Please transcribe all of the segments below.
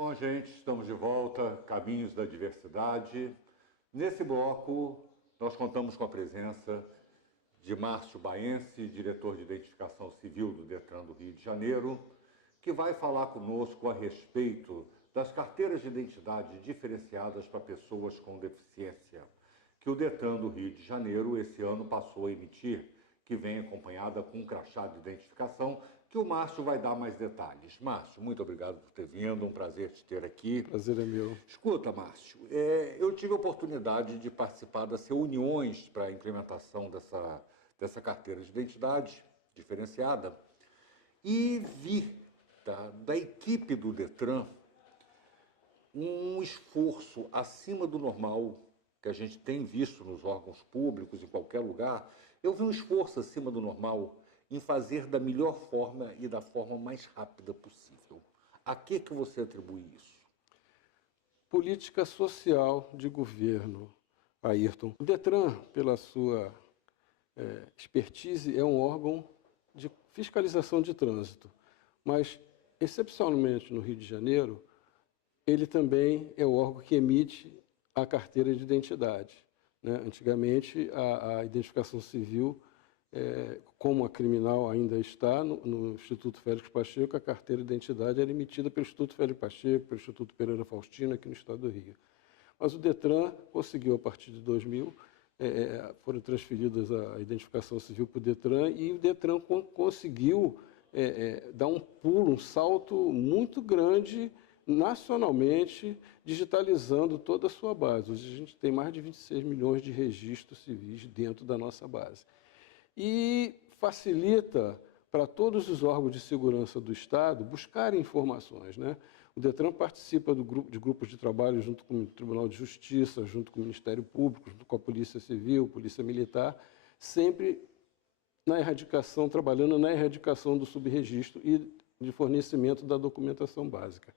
Bom, gente, estamos de volta, Caminhos da Diversidade. Nesse bloco, nós contamos com a presença de Márcio Baense, diretor de Identificação Civil do Detran do Rio de Janeiro, que vai falar conosco a respeito das carteiras de identidade diferenciadas para pessoas com deficiência, que o Detran do Rio de Janeiro, esse ano, passou a emitir, que vem acompanhada com um crachá de identificação, que o Márcio vai dar mais detalhes. Márcio, muito obrigado por ter vindo, um prazer te ter aqui. Prazer é meu. Escuta, Márcio, eu tive a oportunidade de participar das reuniões para a implementação dessa carteira de identidade diferenciada e vi da equipe do Detran um esforço acima do normal que a gente tem visto nos órgãos públicos, em qualquer lugar. Eu vi um esforço acima do normal em fazer da melhor forma e da forma mais rápida possível. A que você atribui isso? Política social de governo, Ayrton. O Detran, pela sua expertise, é um órgão de fiscalização de trânsito, mas, excepcionalmente no Rio de Janeiro, ele também é o órgão que emite a carteira de identidade, né? Antigamente, a identificação civil, como a criminal ainda está no Instituto Félix Pacheco, a carteira de identidade era emitida pelo Instituto Félix Pacheco, pelo Instituto Pereira Faustino, aqui no estado do Rio. Mas o Detran conseguiu, a partir de 2000, foram transferidas a identificação civil para o Detran, e o Detran conseguiu dar um pulo, um salto muito grande nacionalmente, digitalizando toda a sua base. Hoje a gente tem mais de 26 milhões de registros civis dentro da nossa base. E facilita para todos os órgãos de segurança do Estado buscarem informações, né? O Detran participa de grupos de trabalho junto com o Tribunal de Justiça, junto com o Ministério Público, junto com a Polícia Civil, Polícia Militar, sempre trabalhando na erradicação do subregistro e de fornecimento da documentação básica.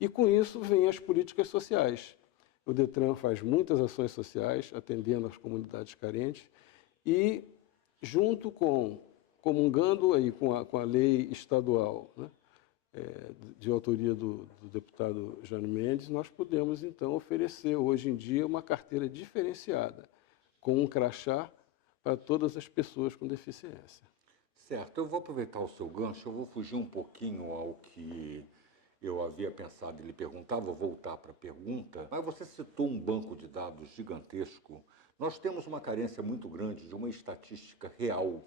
E com isso vêm as políticas sociais. O Detran faz muitas ações sociais, atendendo as comunidades carentes, e comungando aí com a lei estadual, né, de autoria do deputado Jânio Mendes, nós podemos, então, oferecer, hoje em dia, uma carteira diferenciada, com um crachá para todas as pessoas com deficiência. Certo, eu vou aproveitar o seu gancho, eu vou fugir um pouquinho ao que eu havia pensado em lhe perguntar, vou voltar para a pergunta, mas você citou um banco de dados gigantesco. Nós temos uma carência muito grande de uma estatística real,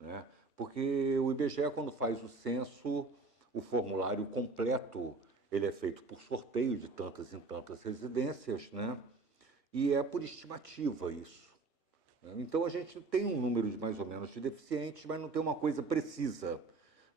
né? Porque o IBGE, quando faz o censo, o formulário completo, ele é feito por sorteio de tantas em tantas residências, né? E é por estimativa isso. Então a gente tem um número de mais ou menos de deficientes, mas não tem uma coisa precisa.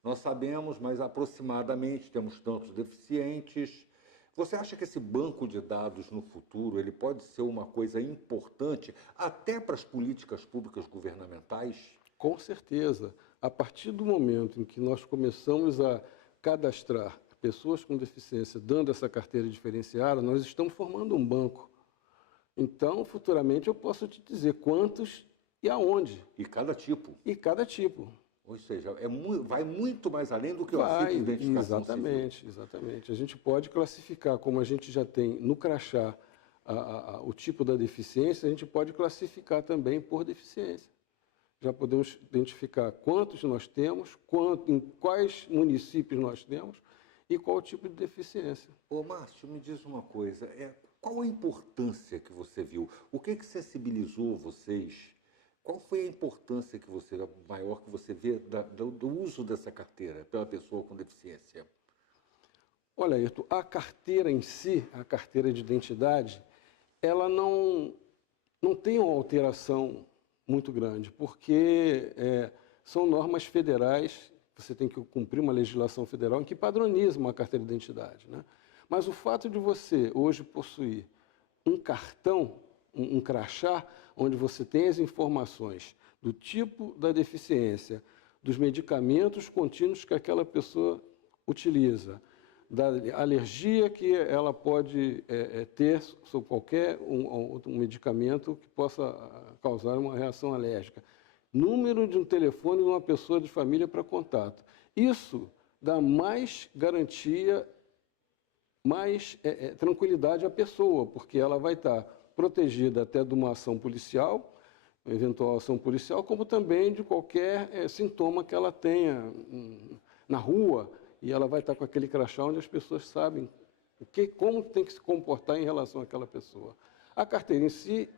Nós sabemos, mas aproximadamente temos tantos deficientes. Você acha que esse banco de dados no futuro ele pode ser uma coisa importante até para as políticas públicas governamentais? Com certeza. A partir do momento em que nós começamos a cadastrar pessoas com deficiência, dando essa carteira diferenciada, nós estamos formando um banco. Então, futuramente, eu posso te dizer quantos e aonde. E cada tipo. E cada tipo. Ou seja, vai muito mais além do que o simples identificação exatamente, civil. Exatamente. A gente pode classificar, como a gente já tem no crachá o tipo da deficiência, a gente pode classificar também por deficiência. Já podemos identificar quantos nós temos, em quais municípios nós temos e qual tipo de deficiência. Ô, Márcio, me diz uma coisa, qual a importância que você viu? O que sensibilizou vocês? Qual foi a importância maior que você vê do uso dessa carteira pela pessoa com deficiência? Olha, Ayrton, a carteira em si, a carteira de identidade, ela não tem uma alteração muito grande, porque são normas federais, você tem que cumprir uma legislação federal em que padroniza uma carteira de identidade, né? Mas o fato de você hoje possuir um cartão, um crachá, onde você tem as informações do tipo da deficiência, dos medicamentos contínuos que aquela pessoa utiliza, da alergia que ela pode ter sobre qualquer um medicamento que possa causar uma reação alérgica, número de um telefone de uma pessoa de família para contato. Isso dá mais garantia mais tranquilidade à pessoa, porque ela vai estar protegida até de uma ação policial, eventual ação policial, como também de qualquer sintoma que ela tenha na rua, e ela vai estar com aquele crachá onde as pessoas sabem como tem que se comportar em relação àquela pessoa. A carteira em si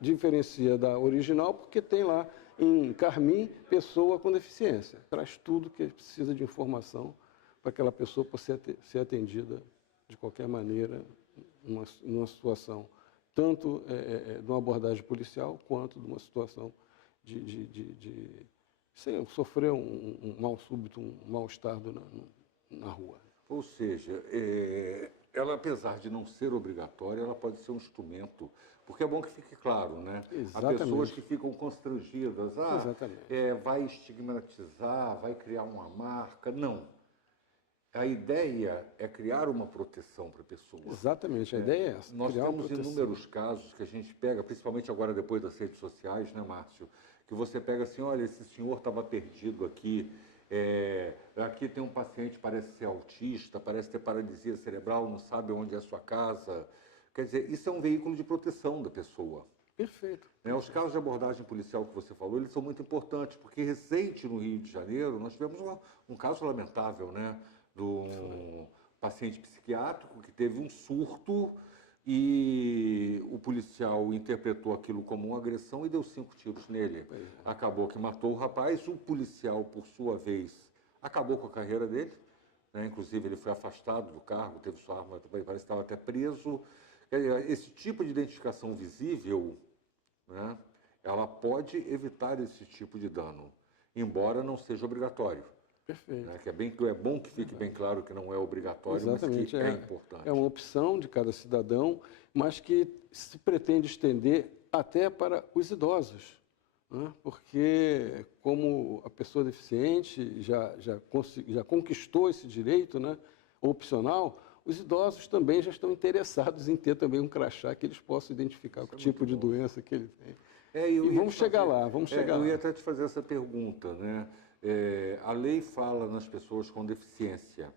diferencia da original porque tem lá em carmim pessoa com deficiência. Traz tudo que precisa de informação para aquela pessoa possa ser atendida de qualquer maneira numa situação, tanto de uma abordagem policial quanto de uma situação de sofrer um mal súbito, um mal-estar na rua. Ou seja, ela, apesar de não ser obrigatória, ela pode ser um instrumento, porque é bom que fique claro, né? Exatamente. Há pessoas que ficam constrangidas, Exatamente. Vai estigmatizar, vai criar uma marca. Não. A ideia é criar uma proteção para a pessoa. Exatamente, a ideia é essa. Nós temos inúmeros casos que a gente pega, principalmente agora depois das redes sociais, né, Márcio? Que você pega assim, olha, esse senhor estava perdido aqui, aqui tem um paciente, parece ser autista, parece ter paralisia cerebral, não sabe onde é a sua casa. Quer dizer, isso é um veículo de proteção da pessoa. Perfeito. Os casos de abordagem policial que você falou, eles são muito importantes, porque recente no Rio de Janeiro, nós tivemos um caso lamentável, né? De um paciente psiquiátrico que teve um surto e o policial interpretou aquilo como uma agressão e deu 5 tiros nele. Acabou que matou o rapaz, o policial, por sua vez, acabou com a carreira dele, né? Inclusive ele foi afastado do cargo, teve sua arma, parece que estava até preso. Esse tipo de identificação visível, né, ela pode evitar esse tipo de dano, embora não seja obrigatório. Perfeito. Né, que é bom que fique bem claro que não é obrigatório, exatamente, mas que é importante. É uma opção de cada cidadão, mas que se pretende estender até para os idosos, né? Porque como a pessoa deficiente já conquistou esse direito, né, opcional, os idosos também já estão interessados em ter também um crachá que eles possam identificar o tipo de doença que ele tem. E vamos chegar lá, vamos chegar lá. Eu ia até te fazer essa pergunta, né? A lei fala nas pessoas com deficiência,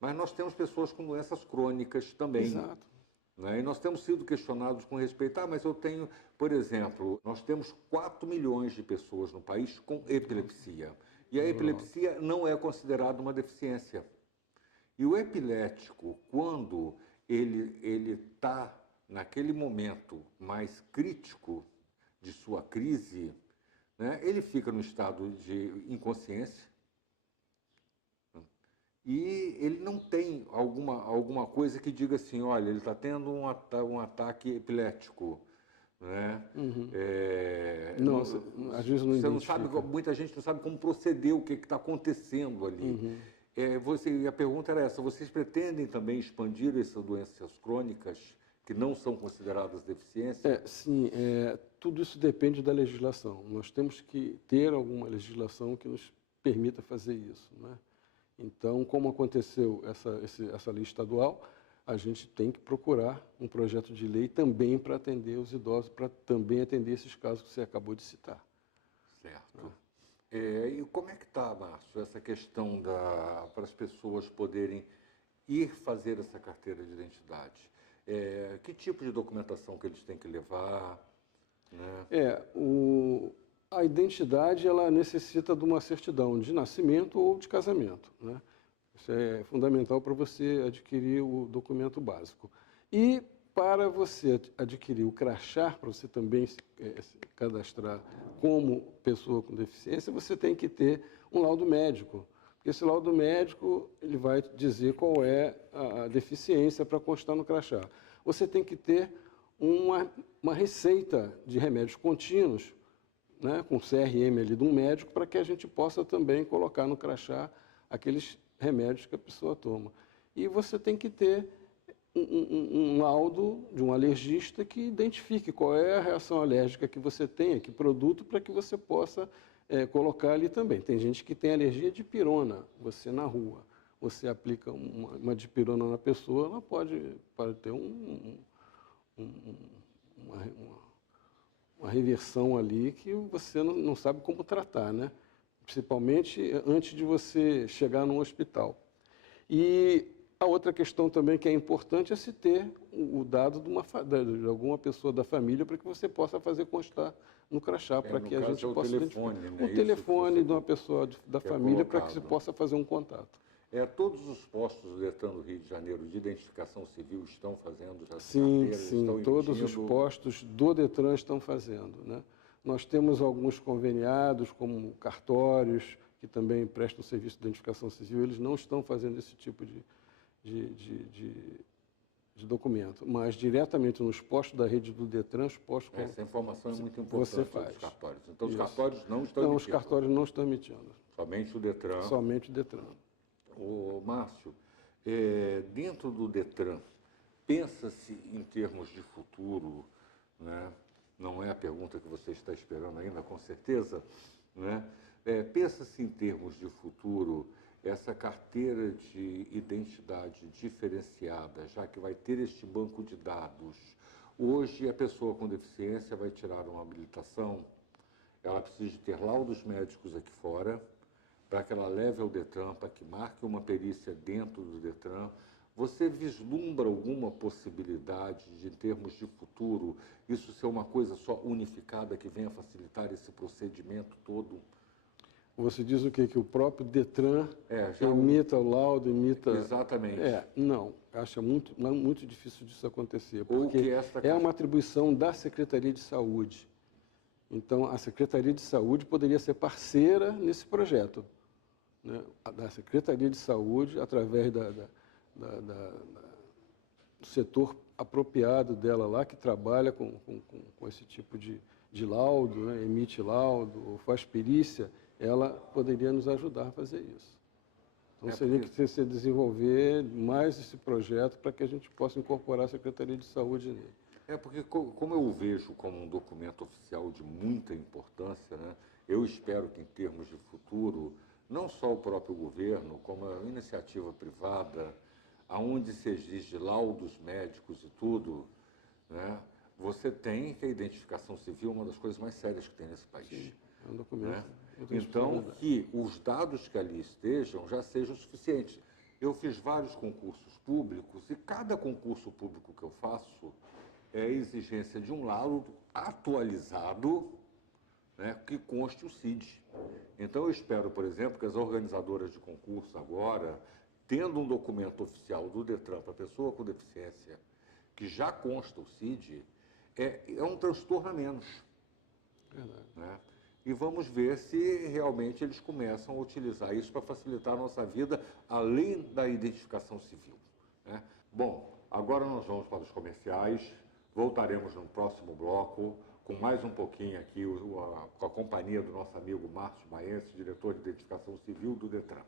mas nós temos pessoas com doenças crônicas também. Exato. Né? E nós temos sido questionados com respeito, mas eu tenho, por exemplo, nós temos 4 milhões de pessoas no país com epilepsia. E a epilepsia não é considerada uma deficiência. E o epilético, quando ele está naquele momento mais crítico de sua crise, né, ele fica no estado de inconsciência e ele não tem alguma coisa que diga assim, olha, ele está tendo um ataque epilético. Né? Uhum. Às vezes não você não sabe, muita gente não sabe como proceder, o que está acontecendo ali. Uhum. A pergunta era essa, vocês pretendem também expandir essas doenças crônicas que não são consideradas deficiência? Sim, tudo isso depende da legislação. Nós temos que ter alguma legislação que nos permita fazer isso, né? Então, como aconteceu essa lei estadual, a gente tem que procurar um projeto de lei também para atender os idosos, para também atender esses casos que você acabou de citar. Certo. E como é que está, Márcio, essa questão para as pessoas poderem ir fazer essa carteira de identidade? Que tipo de documentação que eles têm que levar? Né? A identidade ela necessita de uma certidão de nascimento ou de casamento, né? Isso é fundamental para você adquirir o documento básico. E para você adquirir o crachá, para você também se cadastrar como pessoa com deficiência, você tem que ter um laudo médico. Porque esse laudo médico ele vai dizer qual é a deficiência para constar no crachá. Você tem que ter uma receita de remédios contínuos, né, com CRM ali de um médico, para que a gente possa também colocar no crachá aqueles remédios que a pessoa toma. E você tem que ter um laudo de um alergista que identifique qual é a reação alérgica que você tem, que produto, para que você possa colocar ali também. Tem gente que tem alergia de pirona, você na rua. Você aplica uma dipirona na pessoa, ela pode ter uma reversão ali que você não sabe como tratar, né? Principalmente antes de você chegar num hospital. E A outra questão também que é importante é se ter o dado de alguma pessoa da família para que você possa fazer constar no crachá, para no que a caso gente é o possa telefone, identificar. né? O Isso telefone que de uma pessoa da que é família para que se colocado. possa fazer um contato. Todos os postos do Detran do Rio de Janeiro de identificação civil estão fazendo já Sim, carteiras, sim, estão todos os emitindo. postos do Detran estão fazendo, né? Nós temos alguns conveniados, como cartórios, que também prestam serviço de identificação civil, eles não estão fazendo esse tipo de documento, mas diretamente nos postos da rede do Detran, os postos Essa informação é muito você importante faz. dos cartórios. Então, os Isso. cartórios não estão Não, emitindo. os cartórios não estão emitindo, Somente o Detran. somente o Detran. Ô, Márcio, dentro do Detran, pensa-se em termos de futuro, né? Não é a pergunta que você está esperando ainda, com certeza, né? Pensa-se em termos de futuro, essa carteira de identidade diferenciada, já que vai ter este banco de dados. Hoje, a pessoa com deficiência vai tirar uma habilitação, ela precisa de ter laudos médicos aqui fora, para que ela leve ao Detran, para que marque uma perícia dentro do Detran. Você vislumbra alguma possibilidade de, em termos de futuro, isso ser uma coisa só unificada que venha facilitar esse procedimento todo? Você diz o quê? Que o próprio Detran já emita o laudo, emita... Exatamente. Não. Acho muito difícil disso acontecer, Ou porque que esta é uma atribuição da Secretaria de Saúde. Então, a Secretaria de Saúde poderia ser parceira nesse projeto, né? Da Secretaria de Saúde, através do setor apropriado dela lá, que trabalha com esse tipo de laudo, né? Emite laudo, ou faz perícia, ela poderia nos ajudar a fazer isso. Então, seria que se desenvolver mais esse projeto para que a gente possa incorporar a Secretaria de Saúde nele. Porque como eu o vejo como um documento oficial de muita importância, né? Eu espero que, em termos de futuro, não só o próprio governo, como a iniciativa privada, aonde se exige laudos médicos e tudo, né? Você tem que a identificação civil é uma das coisas mais sérias que tem nesse país. Sim, é um documento. Né? Então, que os dados que ali estejam já sejam suficientes. Eu fiz vários concursos públicos e cada concurso público que eu faço é a exigência de um laudo atualizado, né, que conste o CID. Então, eu espero, por exemplo, que as organizadoras de concurso agora, tendo um documento oficial do Detran para a pessoa com deficiência, que já consta o CID, é um transtorno a menos. Verdade. Né? E vamos ver se realmente eles começam a utilizar isso para facilitar a nossa vida, além da identificação civil. Né? Bom, agora nós vamos para os comerciais, voltaremos no próximo bloco, com mais um pouquinho aqui, com a companhia do nosso amigo Márcio Maense, diretor de identificação civil do Detran.